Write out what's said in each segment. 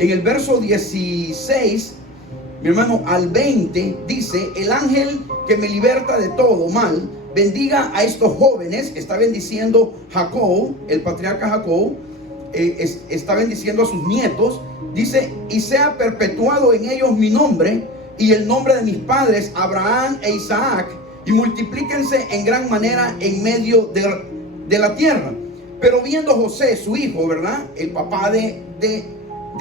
En el verso 16, mi hermano, al 20, dice: el ángel que me liberta de todo mal, bendiga a estos jóvenes. Está bendiciendo Jacob, el patriarca Jacob, está bendiciendo a sus nietos. Dice: y sea perpetuado en ellos mi nombre y el nombre de mis padres Abraham e Isaac, y multiplíquense en gran manera en medio de la tierra. Pero viendo José, su hijo, ¿verdad?, el papá de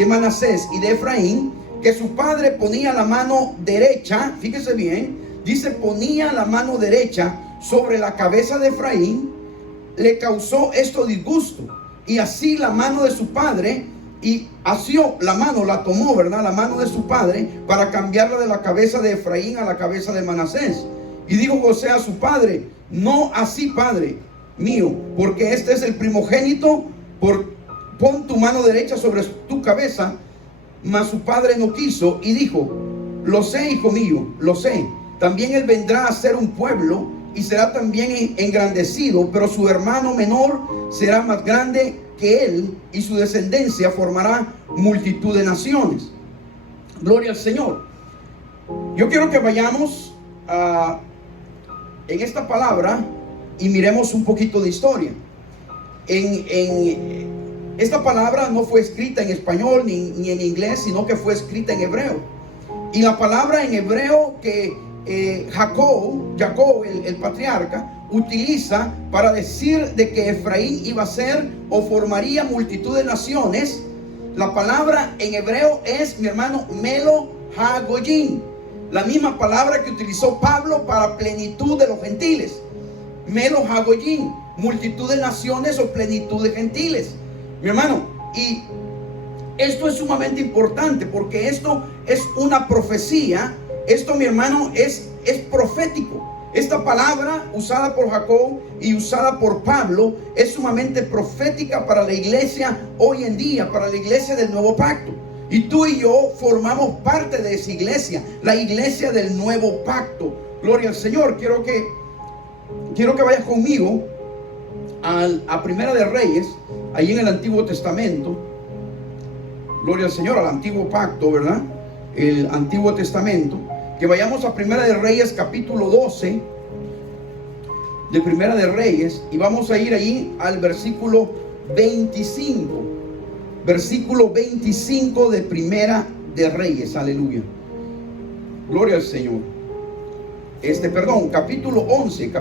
Manasés y de Efraín, que su padre ponía la mano derecha, fíjese bien, dice ponía la mano derecha sobre la cabeza de Efraín, le causó esto disgusto, y así la mano de su padre, y asió la mano, la tomó, ¿verdad?, la mano de su padre, para cambiarla de la cabeza de Efraín a la cabeza de Manasés. Y dijo José a su padre: no así, padre mío, porque este es el primogénito, pon tu mano derecha sobre tu cabeza. Mas su padre no quiso y dijo: lo sé, hijo mío, lo sé. También él vendrá a ser un pueblo y será también engrandecido, pero su hermano menor será más grande que él, y su descendencia formará multitud de naciones. Gloria al Señor. Yo quiero que vayamos en esta palabra y miremos un poquito de historia. Esta palabra no fue escrita en español ni en inglés, sino que fue escrita en hebreo. Y la palabra en hebreo que Jacob, el patriarca, utiliza para decir de que Efraín iba a ser o formaría multitud de naciones, la palabra en hebreo es, mi hermano, Melo HaGoyim, la misma palabra que utilizó Pablo para plenitud de los gentiles. Melo HaGoyim, multitud de naciones o plenitud de gentiles, mi hermano. Y esto es sumamente importante, porque esto es una profecía. Esto, mi hermano, es profético. Esta palabra usada por Jacob y usada por Pablo es sumamente profética para la iglesia hoy en día, para la iglesia del nuevo pacto. Y tú y yo formamos parte de esa iglesia, la iglesia del nuevo pacto. Gloria al Señor. Quiero que vayas conmigo a Primera de Reyes, ahí en el Antiguo Testamento. Gloria al Señor, al antiguo pacto, ¿verdad? El Antiguo Testamento. Que vayamos a Primera de Reyes, capítulo 12 de Primera de Reyes, y vamos a ir ahí al versículo 25. Versículo 25 de Primera de Reyes. Aleluya. Gloria al Señor. Capítulo 11,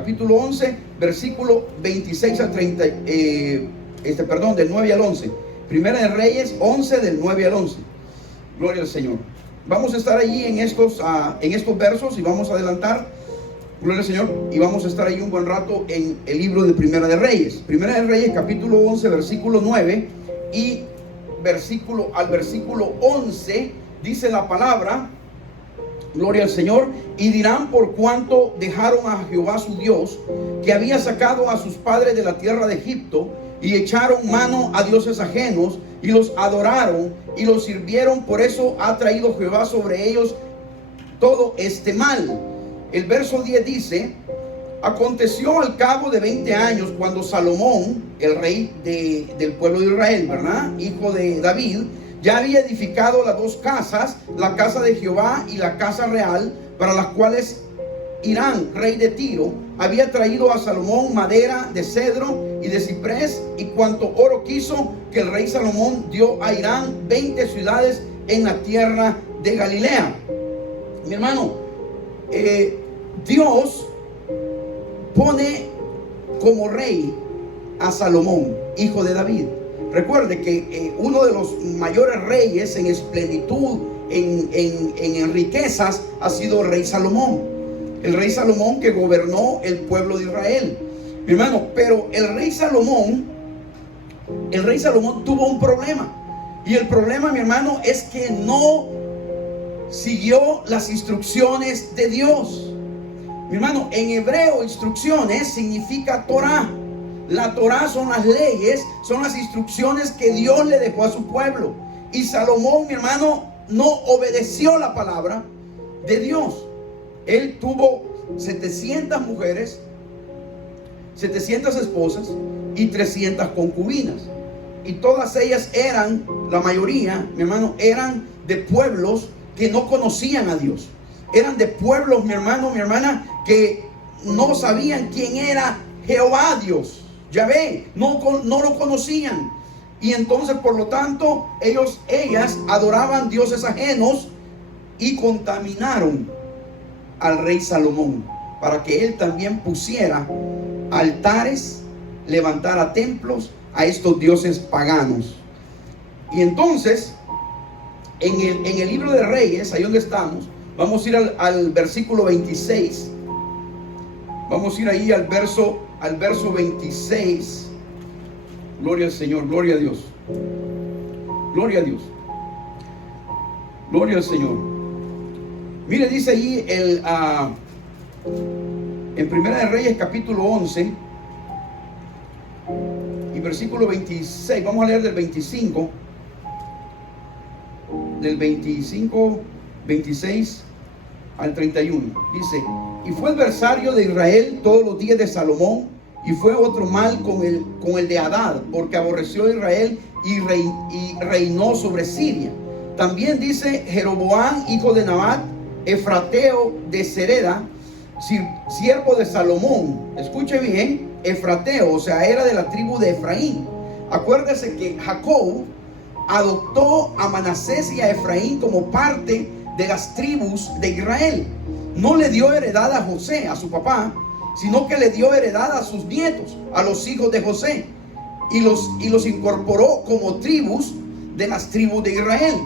versículo 26 a 30, del 9 al 11. Primera de Reyes 11, del 9 al 11. Gloria al Señor. Vamos a estar allí en estos versos, y vamos a adelantar, gloria al Señor, y vamos a estar allí un buen rato en el libro de Primera de Reyes. Primera de Reyes, capítulo 11, versículo 9, y al versículo 11, dice la palabra, gloria al Señor: y dirán: por cuanto dejaron a Jehová su Dios, que había sacado a sus padres de la tierra de Egipto, y echaron mano a dioses ajenos, y los adoraron y los sirvieron, por eso ha traído Jehová sobre ellos todo este mal. El verso 10 dice: aconteció al cabo de 20 años, cuando Salomón, el rey del pueblo de Israel, ¿verdad?, hijo de David, ya había edificado las dos casas, la casa de Jehová y la casa real, para las cuales Hirán, rey de Tiro, había traído a Salomón madera de cedro y de ciprés, y cuanto oro quiso, que el rey Salomón dio a Hirán 20 ciudades en la tierra de Galilea. Mi hermano, Dios pone como rey a Salomón, hijo de David. Recuerde que uno de los mayores reyes en esplenitud, en riquezas, ha sido el rey Salomón. El rey Salomón, que gobernó el pueblo de Israel, mi hermano. Pero el rey Salomón tuvo un problema. Y el problema, mi hermano, es que no siguió las instrucciones de Dios. Mi hermano, en hebreo, instrucciones significa Torah. La Torah son las leyes, son las instrucciones que Dios le dejó a su pueblo. Y Salomón, mi hermano, no obedeció la palabra de Dios. Él tuvo 700 mujeres, 700 esposas y 300 concubinas. y todas ellas eran, la mayoría, mi hermano, eran de pueblos que no conocían a Dios. Eran de pueblos, mi hermano, mi hermana, que no sabían quién era Jehová Dios. Yahvé, no lo conocían. Y entonces, por lo tanto, ellas adoraban dioses ajenos y contaminaron al rey Salomón para que él también pusiera altares, levantara templos a estos dioses paganos. Y entonces, en el libro de Reyes, ahí donde estamos, vamos a ir al versículo 26. Vamos a ir ahí al verso 26. Gloria al Señor, gloria a Dios. Gloria a Dios. Gloria al Señor. Mire, dice ahí en Primera de Reyes capítulo 11 y versículo 26. Vamos a leer del 25. Del 25, 26 al 31. Dice: y fue adversario de Israel todos los días de Salomón, y fue otro mal con el de Hadad, porque aborreció a Israel y reinó sobre Siria. También dice Jeroboam, hijo de Nabat, efrateo de Sereda, siervo de Salomón. Escuche bien, efrateo, o sea, era de la tribu de Efraín. Acuérdese que Jacob adoptó a Manasés y a Efraín como parte de las tribus de Israel. No le dio heredad a José, a su papá, sino que le dio heredad a sus nietos, a los hijos de José, y los incorporó como tribus de las tribus de Israel.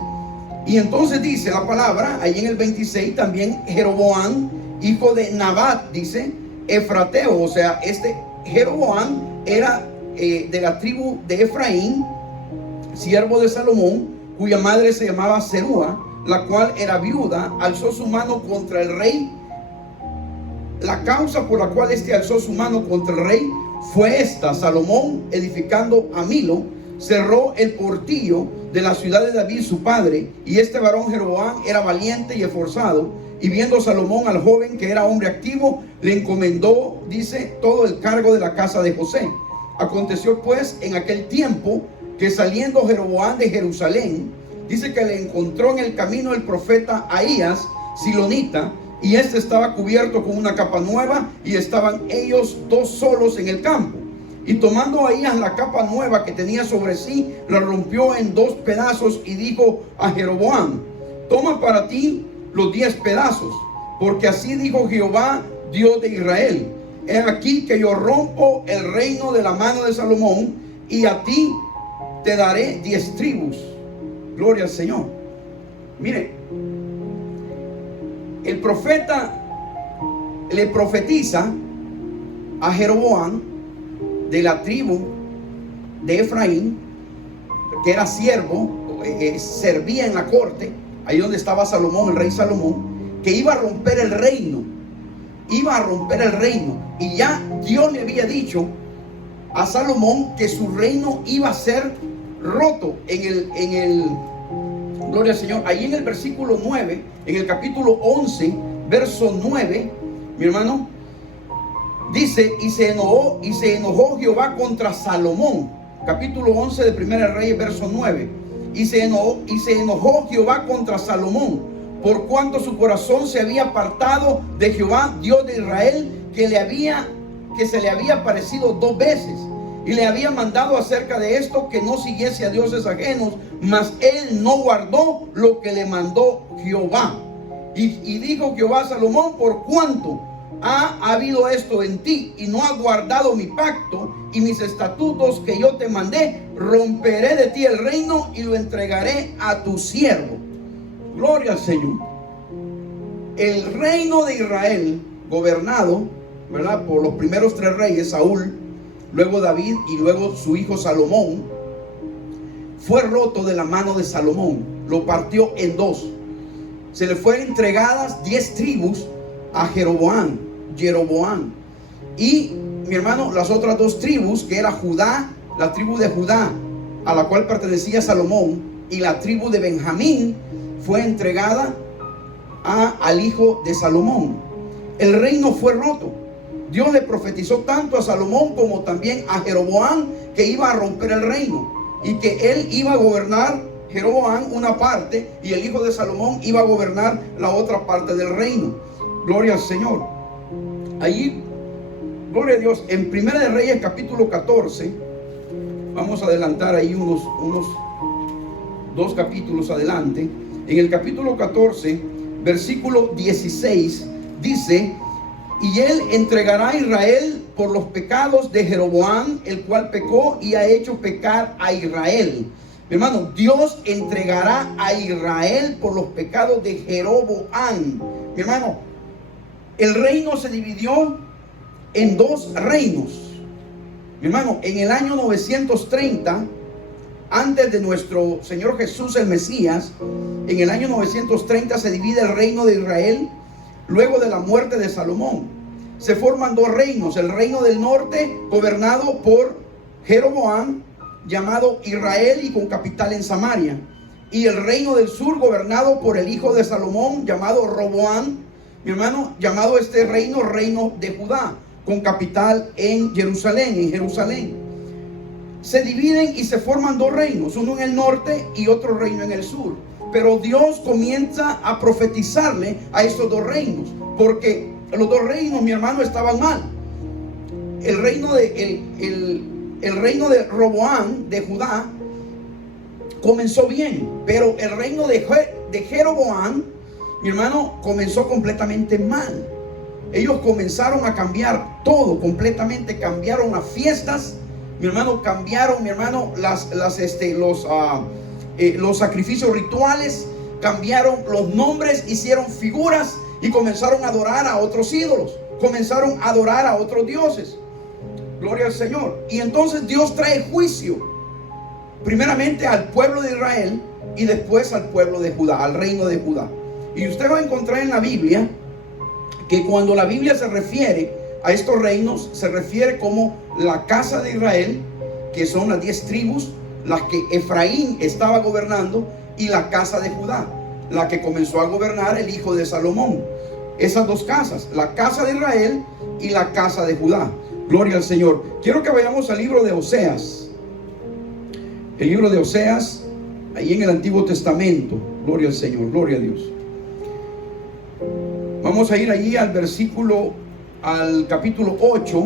Y entonces dice la palabra, ahí en el 26, también Jeroboam, hijo de Nabat, dice efrateo, o sea, este Jeroboam era de la tribu de Efraín, siervo de Salomón, cuya madre se llamaba Serúa, la cual era viuda, alzó su mano contra el rey. La causa por la cual alzó su mano contra el rey fue esta: Salomón, edificando a Milo, cerró el portillo de la ciudad de David su padre, y este varón Jeroboam era valiente y esforzado, y viendo Salomón al joven que era hombre activo, le encomendó, dice, todo el cargo de la casa de José. Aconteció pues en aquel tiempo que saliendo Jeroboam de Jerusalén, dice que le encontró en el camino el profeta Ahías, silonita, y este estaba cubierto con una capa nueva, y estaban ellos dos solos en el campo. Y tomando Ahías la capa nueva que tenía sobre sí, la rompió en 2 pedazos y dijo a Jeroboam: toma para ti los 10 pedazos, porque así dijo Jehová, Dios de Israel: he aquí que yo rompo el reino de la mano de Salomón, y a ti te daré 10 tribus. Gloria al Señor. Mire, el profeta le profetiza a Jeroboam de la tribu de Efraín, que era siervo, servía en la corte, ahí donde estaba Salomón, el rey Salomón, que iba a romper el reino. Iba a romper el reino. Y ya Dios le había dicho a Salomón que su reino iba a ser roto gloria al Señor, ahí en el versículo 9, en el capítulo 11, verso 9, mi hermano, dice: y se enojó Jehová contra Salomón. Capítulo 11 de Primera de Reyes, verso 9. Y se enojó Jehová contra Salomón, por cuanto su corazón se había apartado de Jehová, Dios de Israel, que se le había aparecido 2 veces, y le había mandado acerca de esto que no siguiese a dioses ajenos, mas él no guardó lo que le mandó Jehová. Y dijo Jehová a Salomón: por cuanto ha habido esto en ti, y no has guardado mi pacto y mis estatutos que yo te mandé, romperé de ti el reino y lo entregaré a tu siervo. Gloria al Señor. El reino de Israel, gobernado, ¿verdad?, por los primeros 3 reyes, Saúl, luego David y luego su hijo Salomón, fue roto de la mano de Salomón. Lo partió en 2. Se le fueron entregadas 10 tribus a Jeroboam. Y, mi hermano, las otras 2 tribus, que era Judá, la tribu de Judá, a la cual pertenecía Salomón, y la tribu de Benjamín, fue entregada al hijo de Salomón. El reino fue roto. Dios le profetizó tanto a Salomón como también a Jeroboam que iba a romper el reino. y que él iba a gobernar, Jeroboam, una parte, y el hijo de Salomón iba a gobernar la otra parte del reino. Gloria al Señor. Allí, gloria a Dios, en Primera de Reyes capítulo 14, vamos a adelantar ahí unos 2 capítulos adelante. En el capítulo 14, versículo 16, dice: y él entregará a Israel por los pecados de Jeroboam, el cual pecó y ha hecho pecar a Israel. Mi hermano, Dios entregará a Israel por los pecados de Jeroboam. Mi hermano, el reino se dividió en 2 reinos. Mi hermano, en el año 930, antes de nuestro Señor Jesús el Mesías, en el año 930 se divide el reino de Israel. Luego de la muerte de Salomón, se forman 2 reinos: el reino del norte, gobernado por Jeroboam, llamado Israel y con capital en Samaria, y el reino del sur, gobernado por el hijo de Salomón, llamado Roboam, mi hermano, llamado este reino, reino de Judá, con capital en Jerusalén. Se dividen y se forman 2 reinos, uno en el norte y otro reino en el sur. Pero Dios comienza a profetizarle a estos 2 reinos, porque los 2 reinos, mi hermano, estaban mal. El reino de Roboam, de Judá, comenzó bien, pero el reino de Jeroboam, mi hermano, comenzó completamente mal. Ellos comenzaron a cambiar todo, completamente cambiaron las fiestas, mi hermano, cambiaron, mi hermano, los sacrificios rituales, cambiaron los nombres, hicieron figuras y comenzaron a adorar a otros ídolos, comenzaron a adorar a otros dioses. Gloria al Señor. Y entonces Dios trae juicio, primeramente al pueblo de Israel y después al pueblo de Judá, al reino de Judá. Y usted va a encontrar en la Biblia que cuando la Biblia se refiere a estos reinos, se refiere como la casa de Israel, que son las 10 tribus, las que Efraín estaba gobernando, y la casa de Judá, la que comenzó a gobernar el hijo de Salomón. Esas 2 casas, la casa de Israel y la casa de Judá. Gloria al Señor. Quiero que vayamos al libro de Oseas. El libro de Oseas, ahí en el Antiguo Testamento. Gloria al Señor, gloria a Dios. Vamos a ir allí al capítulo 8.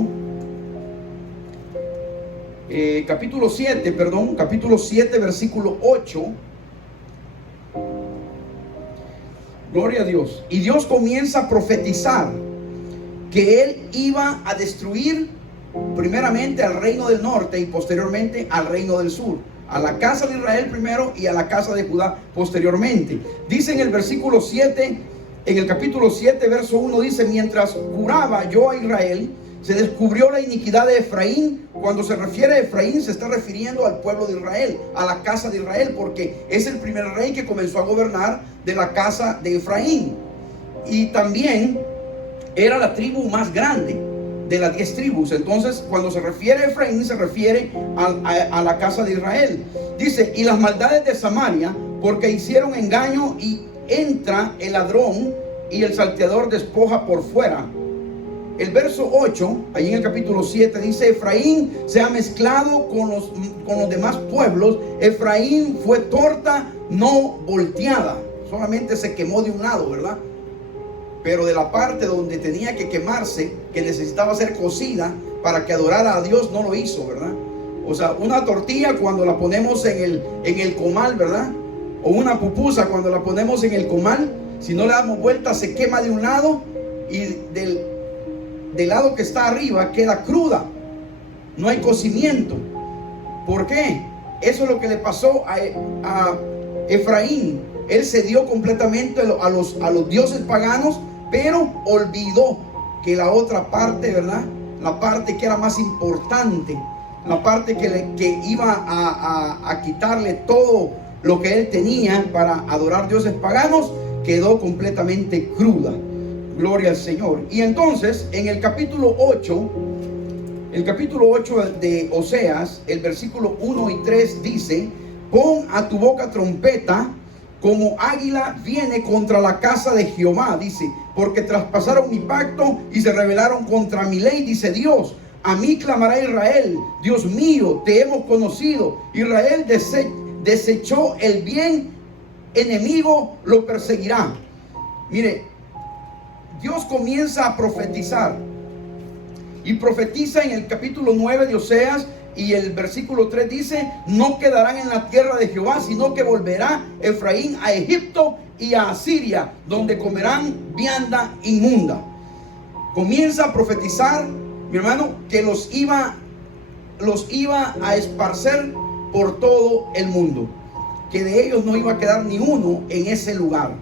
Capítulo 7, versículo 8. Gloria a Dios. Y Dios comienza a profetizar que Él iba a destruir primeramente al reino del norte y posteriormente al reino del sur, a la casa de Israel primero y a la casa de Judá posteriormente. Dice en el versículo 7, en el capítulo 7, verso 1, dice: mientras juraba yo a Israel, se descubrió la iniquidad de Efraín. Cuando se refiere a Efraín, se está refiriendo al pueblo de Israel, a la casa de Israel, porque es el primer rey que comenzó a gobernar de la casa de Efraín. Y también era la tribu más grande de las 10 tribus. Entonces, cuando se refiere a Efraín, se refiere a la casa de Israel. Dice: y las maldades de Samaria, porque hicieron engaño, y entra el ladrón y el salteador despoja por fuera. El verso 8, ahí en el capítulo 7, dice: Efraín se ha mezclado con los demás pueblos. Efraín fue torta no volteada, solamente se quemó de un lado, ¿verdad? Pero de la parte donde tenía que quemarse, que necesitaba ser cocida para que adorara a Dios, no lo hizo, ¿verdad? O sea, una tortilla cuando la ponemos en el comal, ¿verdad? O una pupusa cuando la ponemos en el comal, si no le damos vuelta, se quema de un lado y del lado que está arriba queda cruda. No hay cocimiento. ¿Por qué? Eso es lo que le pasó a Efraín. Él se dio completamente a los dioses paganos, pero olvidó que la otra parte, ¿verdad? La parte que era más importante, la parte que iba a quitarle todo lo que él tenía para adorar dioses paganos, quedó completamente cruda. Gloria al Señor. Y entonces, en el capítulo 8 de Oseas, el versículo 1 y 3 dice: pon a tu boca trompeta, como águila viene contra la casa de Jehová, dice, porque traspasaron mi pacto y se rebelaron contra mi ley, dice Dios. A mí clamará Israel, Dios mío, te hemos conocido. Israel desechó el bien, enemigo lo perseguirá. Mire, Dios comienza a profetizar y profetiza en el capítulo 9 de Oseas, y el versículo 3 dice: no quedarán en la tierra de Jehová, sino que volverá Efraín a Egipto y a Asiria, donde comerán vianda inmunda. Comienza a profetizar, mi hermano, que los iba a esparcer por todo el mundo, que de ellos no iba a quedar ni uno en ese lugar,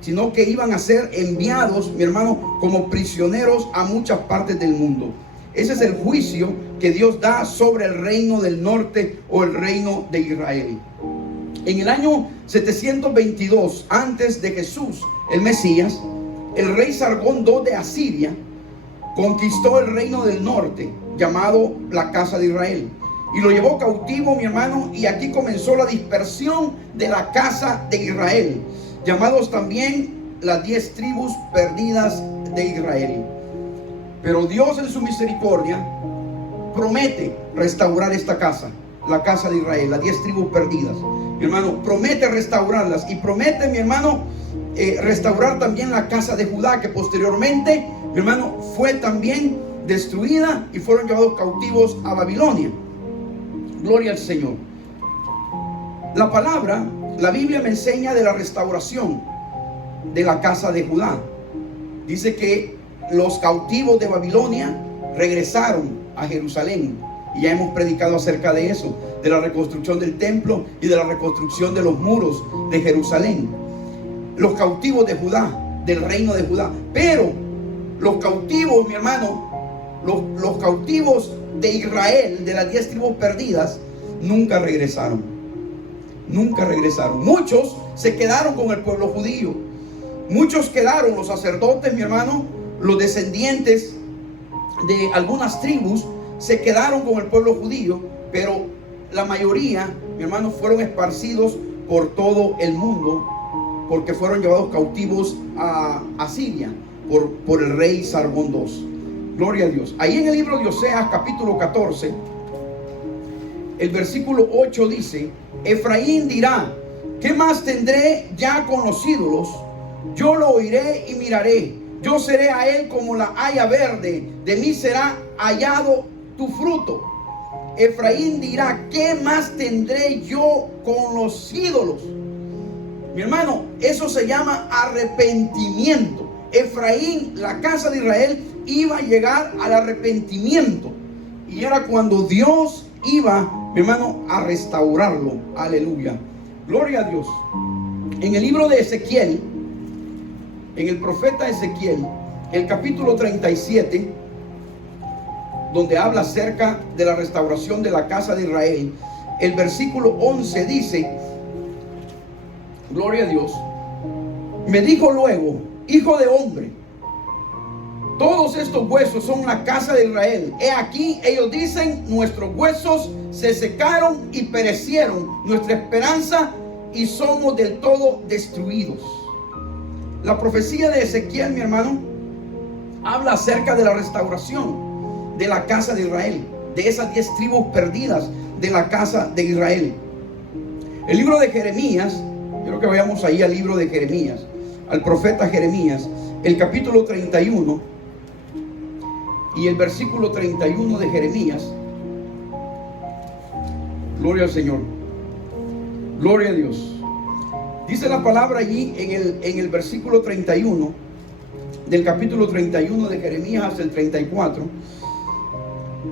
sino que iban a ser enviados, mi hermano, como prisioneros a muchas partes del mundo. Ese es el juicio que Dios da sobre el reino del norte, o el reino de Israel. En el año 722 antes de Jesús, el Mesías, el rey Sargón II de Asiria conquistó el reino del norte, llamado la casa de Israel, y lo llevó cautivo, mi hermano, y aquí comenzó la dispersión de la casa de Israel, llamados también las 10 tribus perdidas de Israel. Pero Dios, en su misericordia, promete restaurar esta casa, la casa de Israel, las 10 tribus perdidas. Mi hermano, promete restaurarlas, y promete, mi hermano, restaurar también la casa de Judá, que posteriormente, mi hermano, fue también destruida y fueron llevados cautivos a Babilonia. Gloria al Señor. La palabra, la Biblia me enseña de la restauración de la casa de Judá. Dice que los cautivos de Babilonia regresaron a Jerusalén, y ya hemos predicado acerca de eso, de la reconstrucción del templo y de la reconstrucción de los muros de Jerusalén. Los cautivos de Judá, del reino de Judá. Pero los cautivos, mi hermano, los cautivos de Israel, de las 10 tribus perdidas, nunca regresaron. Nunca regresaron. Muchos se quedaron con el pueblo judío. Muchos quedaron, los sacerdotes, mi hermano, los descendientes de algunas tribus se quedaron con el pueblo judío, pero la mayoría, mi hermano, fueron esparcidos por todo el mundo, porque fueron llevados cautivos a Asiria por el rey Sargón II. Gloria a Dios. Ahí en el libro de Oseas, capítulo 14, el versículo 8 dice: Efraín dirá: ¿qué más tendré ya con los ídolos? Yo lo oiré y miraré. Yo seré a él como la haya verde, de mí será hallado tu fruto. Efraín dirá: ¿qué más tendré yo con los ídolos? Mi hermano, eso se llama arrepentimiento. Efraín, la casa de Israel, iba a llegar al arrepentimiento, y era cuando Dios iba, mi hermano, a restaurarlo. Aleluya, gloria a Dios. En el libro de Ezequiel, en el profeta Ezequiel, el capítulo 37, donde habla acerca de la restauración de la casa de Israel, el versículo 11 dice: gloria a Dios. Me dijo luego: hijo de hombre, todos estos huesos son la casa de Israel. He aquí, ellos dicen: nuestros huesos se secaron y perecieron, nuestra esperanza, y somos del todo destruidos. La profecía de Ezequiel, mi hermano, habla acerca de la restauración de la casa de Israel, de esas 10 tribus perdidas de la casa de Israel. El libro de Jeremías, quiero que vayamos ahí al libro de Jeremías, al profeta Jeremías, el capítulo 31 y el versículo 31 de Jeremías. Gloria al Señor, gloria a Dios. Dice la palabra allí en el versículo 31 del capítulo 31 de Jeremías hasta el 34.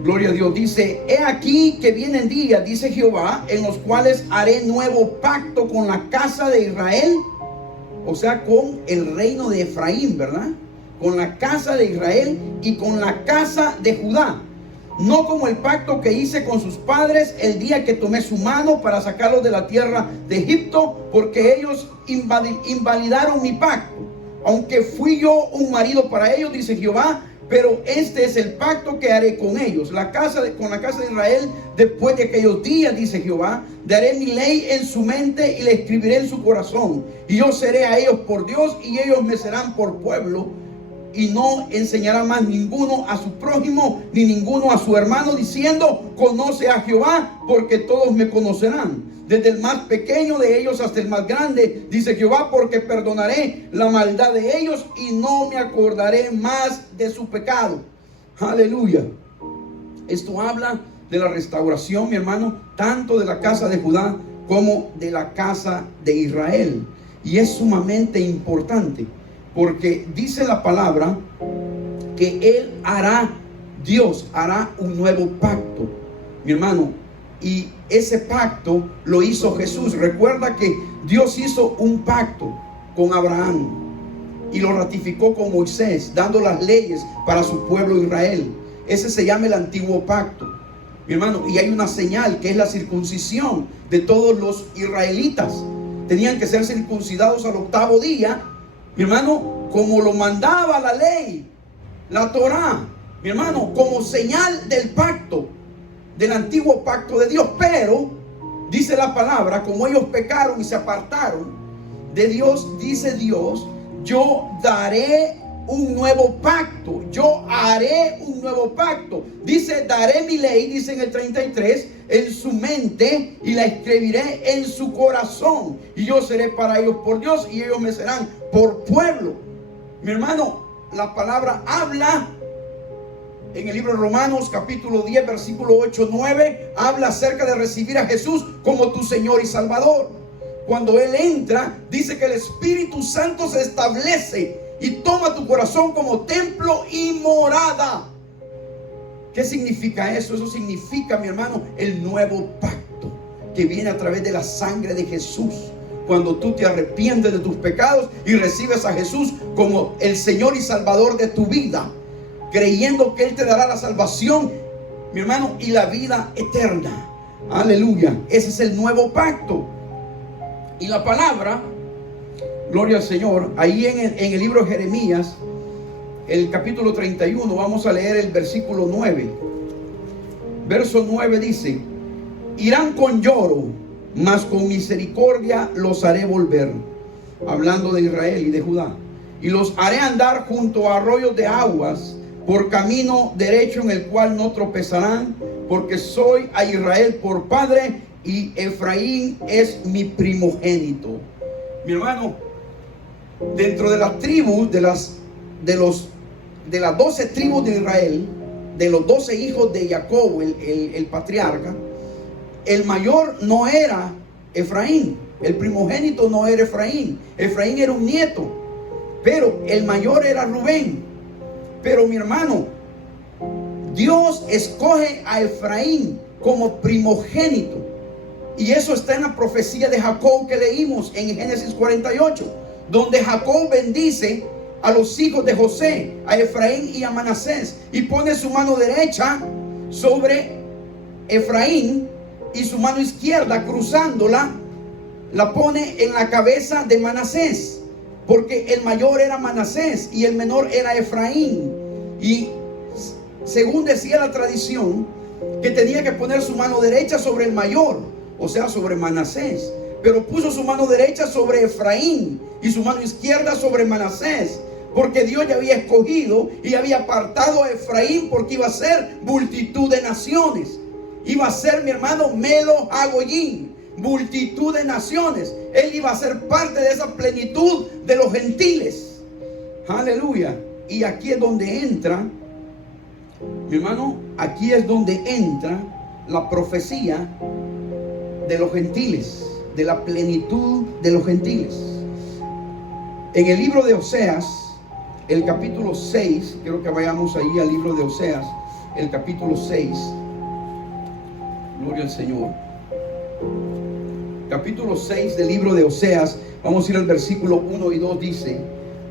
Gloria a Dios. Dice: he aquí que vienen días, dice Jehová, en los cuales haré nuevo pacto con la casa de Israel, o sea, con el reino de Efraín, ¿verdad? Con la casa de Israel y con la casa de Judá. No como el pacto que hice con sus padres el día que tomé su mano para sacarlos de la tierra de Egipto, porque ellos invalidaron mi pacto, aunque fui yo un marido para ellos, dice Jehová. Pero este es el pacto que haré con ellos, con la casa de Israel, después de aquellos días, dice Jehová. Daré mi ley en su mente y la escribiré en su corazón, y yo seré a ellos por Dios, y ellos me serán por pueblo. y no enseñará más ninguno a su prójimo, ni ninguno a su hermano, diciendo: conoce a Jehová, porque todos me conocerán, desde el más pequeño de ellos hasta el más grande, dice Jehová, porque perdonaré la maldad de ellos y no me acordaré más de su pecado. Aleluya. Esto habla de la restauración, mi hermano, tanto de la casa de Judá como de la casa de Israel. Y es sumamente importante, porque dice la palabra que Dios hará un nuevo pacto, mi hermano. Y ese pacto lo hizo Jesús. Recuerda que Dios hizo un pacto con Abraham y lo ratificó con Moisés, dando las leyes para su pueblo Israel. Ese se llama el antiguo pacto, mi hermano. Y hay una señal que es la circuncisión de todos los israelitas. Tenían que ser circuncidados al 8º día, mi hermano, como lo mandaba la ley, la Torá, mi hermano, como señal del pacto, del antiguo pacto de Dios. Pero dice la palabra, como ellos pecaron y se apartaron de Dios, dice Dios: yo daré un nuevo pacto, yo haré un nuevo pacto. Dice: daré mi ley, dice en el 33, en su mente, y la escribiré en su corazón, y yo seré para ellos por Dios, y ellos me serán por pueblo. Mi hermano, la palabra habla en el libro de Romanos capítulo 10 versículo 8-9, habla acerca de recibir a Jesús como tu Señor y Salvador. Cuando Él entra, dice que el Espíritu Santo se establece y toma tu corazón como templo y morada. ¿Qué significa eso? Eso significa, mi hermano, el nuevo pacto que viene a través de la sangre de Jesús. Cuando tú te arrepientes de tus pecados y recibes a Jesús como el Señor y Salvador de tu vida, creyendo que Él te dará la salvación, mi hermano, y la vida eterna. Aleluya. Ese es el nuevo pacto. Y la palabra, gloria al Señor, ahí en el libro de Jeremías, el capítulo 31, vamos a leer el versículo 9. Verso 9 dice: irán con lloro, mas con misericordia los haré volver. Hablando de Israel y de Judá. Y los haré andar junto a arroyos de aguas, por camino derecho en el cual no tropezarán, porque soy a Israel por padre y Efraín es mi primogénito. Mi hermano, dentro de las tribus, de las 12 tribus de Israel, de los 12 hijos de Jacob, el patriarca, el mayor no era Efraín, el primogénito no era Efraín. Efraín era un nieto, pero el mayor era Rubén. Pero mi hermano, Dios escoge a Efraín como primogénito. Y eso está en la profecía de Jacob que leímos en Génesis 48, donde Jacob bendice a los hijos de José, a Efraín y a Manasés, y pone su mano derecha sobre Efraín y su mano izquierda, cruzándola, la pone en la cabeza de Manasés, porque el mayor era Manasés y el menor era Efraín. Y según decía la tradición, que tenía que poner su mano derecha sobre el mayor, o sea, sobre Manasés. Pero puso su mano derecha sobre Efraín y su mano izquierda sobre Manasés, porque Dios ya había escogido y había apartado a Efraín, porque iba a ser multitud de naciones. Iba a ser, mi hermano, Melo Hagoyín, multitud de naciones. Él iba a ser parte de esa plenitud de los gentiles. Aleluya. Y aquí es donde entra, mi hermano, aquí es donde entra la profecía de los gentiles, de la plenitud de los gentiles. En el libro de Oseas, el capítulo 6, quiero que vayamos ahí al libro de Oseas, el capítulo 6. Gloria al Señor. Capítulo 6 del libro de Oseas, vamos a ir al versículo 1 y 2, dice: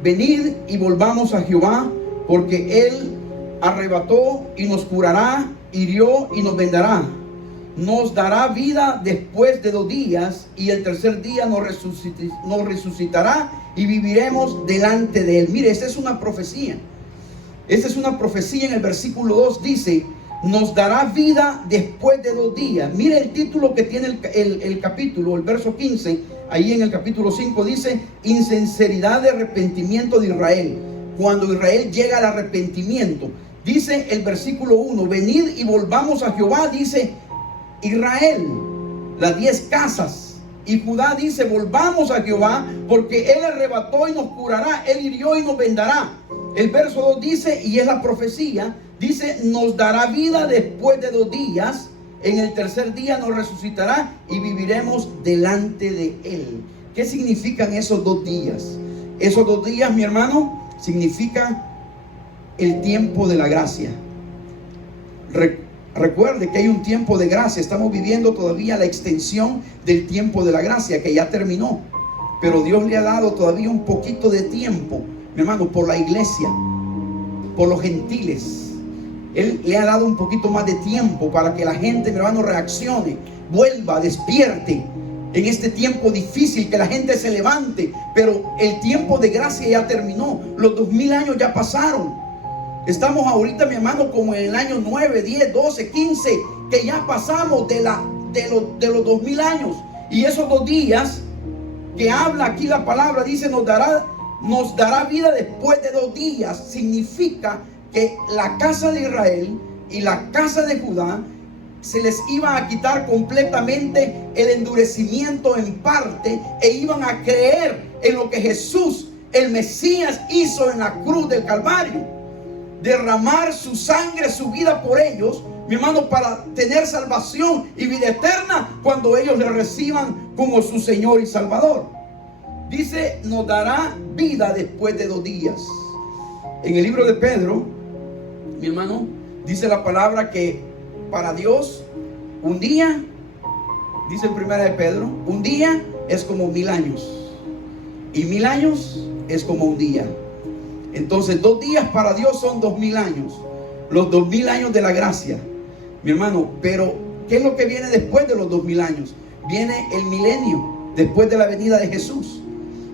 venid y volvamos a Jehová, porque Él arrebató y nos curará, hirió y nos vendará. Nos dará vida después de 2 días, y el tercer día nos resucitará y viviremos delante de Él. Mire, esta es una profecía. Esta es una profecía. En el versículo 2 dice: nos dará vida después de 2 días. Mire el título que tiene el capítulo, el verso 15. Ahí en el capítulo 5 dice: insinceridad de arrepentimiento de Israel. cuando Israel llega al arrepentimiento. Dice el versículo 1, venid y volvamos a Jehová, dice Israel, las 10 casas. Y Judá dice, volvamos a Jehová, porque Él arrebató y nos curará, Él hirió y nos vendará. El verso 2 dice, y es la profecía, dice, nos dará vida después de 2 días, en el tercer día nos resucitará y viviremos delante de Él. ¿Qué significan esos 2 días? Esos 2 días, mi hermano, significa el tiempo de la gracia. Recuerde que hay un tiempo de gracia. Estamos viviendo todavía la extensión del tiempo de la gracia que ya terminó. Pero Dios le ha dado todavía un poquito de tiempo, mi hermano, por la iglesia, por los gentiles. Él le ha dado un poquito más de tiempo para que la gente, mi hermano, reaccione, vuelva, despierte en este tiempo difícil, que la gente se levante. Pero el tiempo de gracia ya terminó. Los 2000 años ya pasaron. Estamos ahorita, mi hermano, como en el año 9, 10, 12, 15, que ya pasamos de los 2000 años. Y esos 2 días que habla aquí la palabra, dice, nos dará vida después de 2 días. Significa que la casa de Israel y la casa de Judá se les iba a quitar completamente el endurecimiento en parte, e iban a creer en lo que Jesús, el Mesías, hizo en la cruz del Calvario. Derramar su sangre, su vida por ellos, mi hermano, para tener salvación y vida eterna cuando ellos le reciban como su Señor y Salvador. Dice, nos dará vida después de 2 días. En el libro de Pedro, mi hermano, dice la palabra que para Dios un día, dice en primera de Pedro, un día es como 1000 años, y 1000 años es como un día. Entonces 2 días para Dios son 2000 años. Los 2000 años de la gracia, mi hermano. Pero ¿qué es lo que viene después de los 2000 años? Viene el milenio, después de la venida de Jesús.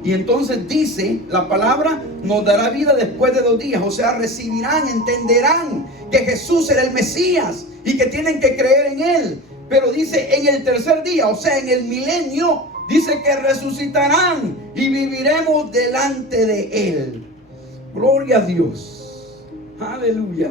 Y entonces dice la palabra, nos dará vida después de 2 días. O sea, recibirán, entenderán que Jesús era el Mesías y que tienen que creer en Él. Pero dice en el tercer día, o sea, en el milenio, dice que resucitarán y viviremos delante de Él. Gloria a Dios. Aleluya.